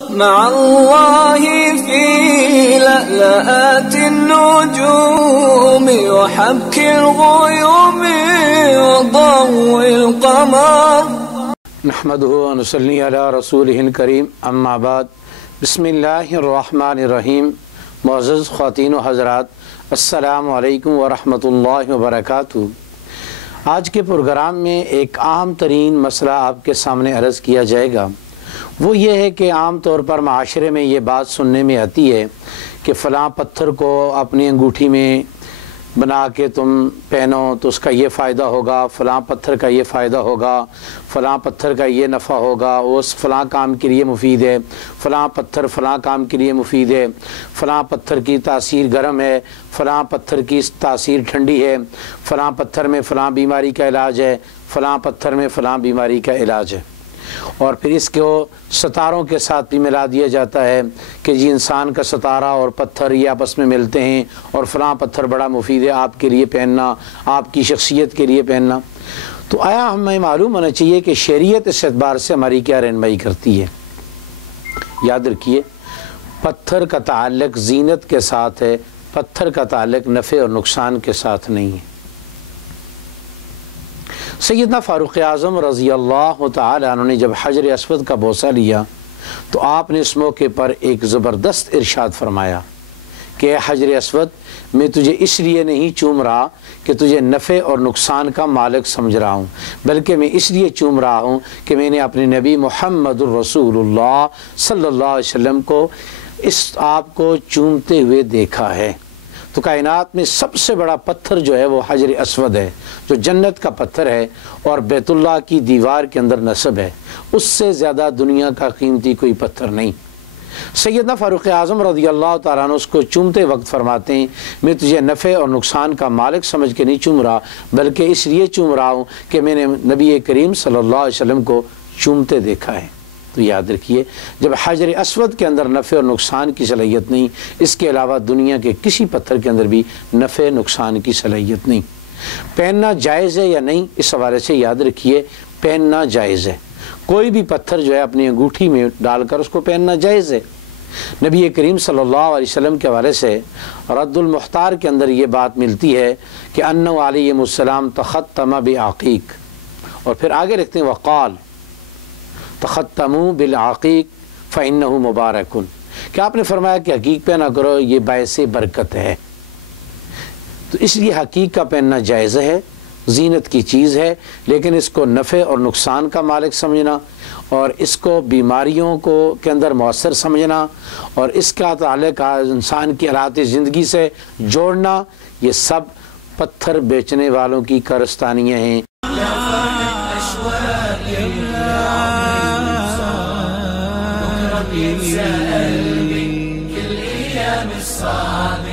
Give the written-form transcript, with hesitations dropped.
مع الله في لألآت النجوم وحبك الغيوم وضوء القمر نحمده ونصلي على رسوله الكريم اما بعد بسم اللہ الرحمن الرحیم۔ معزز خواتین و حضرات، السلام علیکم ورحمۃ اللہ وبرکاتہ۔ آج کے پروگرام میں ایک اہم ترین مسئلہ آپ کے سامنے عرض کیا جائے گا۔ وہ یہ ہے کہ عام طور پر معاشرے میں یہ بات سننے میں آتی ہے کہ فلاں پتھر کو اپنی انگوٹھی میں بنا کے تم پہنو تو اس کا یہ فائدہ ہوگا، فلاں پتھر کا یہ فائدہ ہوگا، فلاں پتھر کا یہ نفع ہوگا، وہ فلاں کام کے لیے مفید ہے، فلاں پتھر فلاں کام کے لیے مفید ہے، فلاں پتھر کی تاثیر گرم ہے، فلاں پتھر کی تاثیر ٹھنڈی ہے، فلاں پتھر میں فلاں بیماری کا علاج ہے، فلاں پتھر میں فلاں بیماری کا علاج ہے۔ اور پھر اس کو ستاروں کے ساتھ بھی ملا دیا جاتا ہے کہ جی انسان کا ستارہ اور پتھر یہ آپس میں ملتے ہیں اور فلاں پتھر بڑا مفید ہے آپ کے لیے پہننا، آپ کی شخصیت کے لیے پہننا۔ تو آیا ہمیں معلوم ہونا چاہیے کہ شریعت اس اعتبار سے ہماری کیا رہنمائی کرتی ہے۔ یاد رکھیے، پتھر کا تعلق زینت کے ساتھ ہے، پتھر کا تعلق نفع اور نقصان کے ساتھ نہیں ہے۔ سیدنا فاروق اعظم رضی اللہ تعالی عنہ نے جب حجر اسود کا بوسہ لیا تو آپ نے اس موقع پر ایک زبردست ارشاد فرمایا کہ اے حجر اسود، میں تجھے اس لیے نہیں چوم رہا کہ تجھے نفع اور نقصان کا مالک سمجھ رہا ہوں، بلکہ میں اس لیے چوم رہا ہوں کہ میں نے اپنے نبی محمد الرسول اللہ صلی اللہ علیہ وسلم کو آپ کو چومتے ہوئے دیکھا ہے۔ تو کائنات میں سب سے بڑا پتھر جو ہے وہ حجر اسود ہے، جو جنت کا پتھر ہے اور بیت اللہ کی دیوار کے اندر نصب ہے۔ اس سے زیادہ دنیا کا قیمتی کوئی پتھر نہیں۔ سیدنا فاروق اعظم رضی اللہ تعالیٰ عنہ اس کو چومتے وقت فرماتے ہیں، میں تجھے نفع اور نقصان کا مالک سمجھ کے نہیں چوم رہا، بلکہ اس لیے چوم رہا ہوں کہ میں نے نبی کریم صلی اللہ علیہ وسلم کو چومتے دیکھا ہے۔ تو یاد رکھیے، جب حجر اسود کے اندر نفع اور نقصان کی صلاحیت نہیں، اس کے علاوہ دنیا کے کسی پتھر کے اندر بھی نفع نقصان کی صلاحیت نہیں۔ پہننا جائز ہے یا نہیں، اس حوالے سے یاد رکھیے پہننا جائز ہے۔ کوئی بھی پتھر جو ہے اپنی انگوٹھی میں ڈال کر اس کو پہننا جائز ہے۔ نبی کریم صلی اللہ علیہ وسلم کے حوالے سے رد المختار کے اندر یہ بات ملتی ہے کہ انہ علیہ السلام تختم بعقیق، اور پھر آگے لکھتے ہیں وقال تختموا بالعقیق فإنہ مبارک، کہ آپ نے فرمایا کہ حقیق پہنا کرو، یہ باعث برکت ہے۔ تو اس لیے حقیق کا پہننا جائز ہے، زینت کی چیز ہے، لیکن اس کو نفع اور نقصان کا مالک سمجھنا اور اس کو بیماریوں کے اندر مؤثر سمجھنا اور اس کا تعلق انسان کی حالات زندگی سے جوڑنا، یہ سب پتھر بیچنے والوں کی کارستانیاں ہیں۔ كل أيام الصعب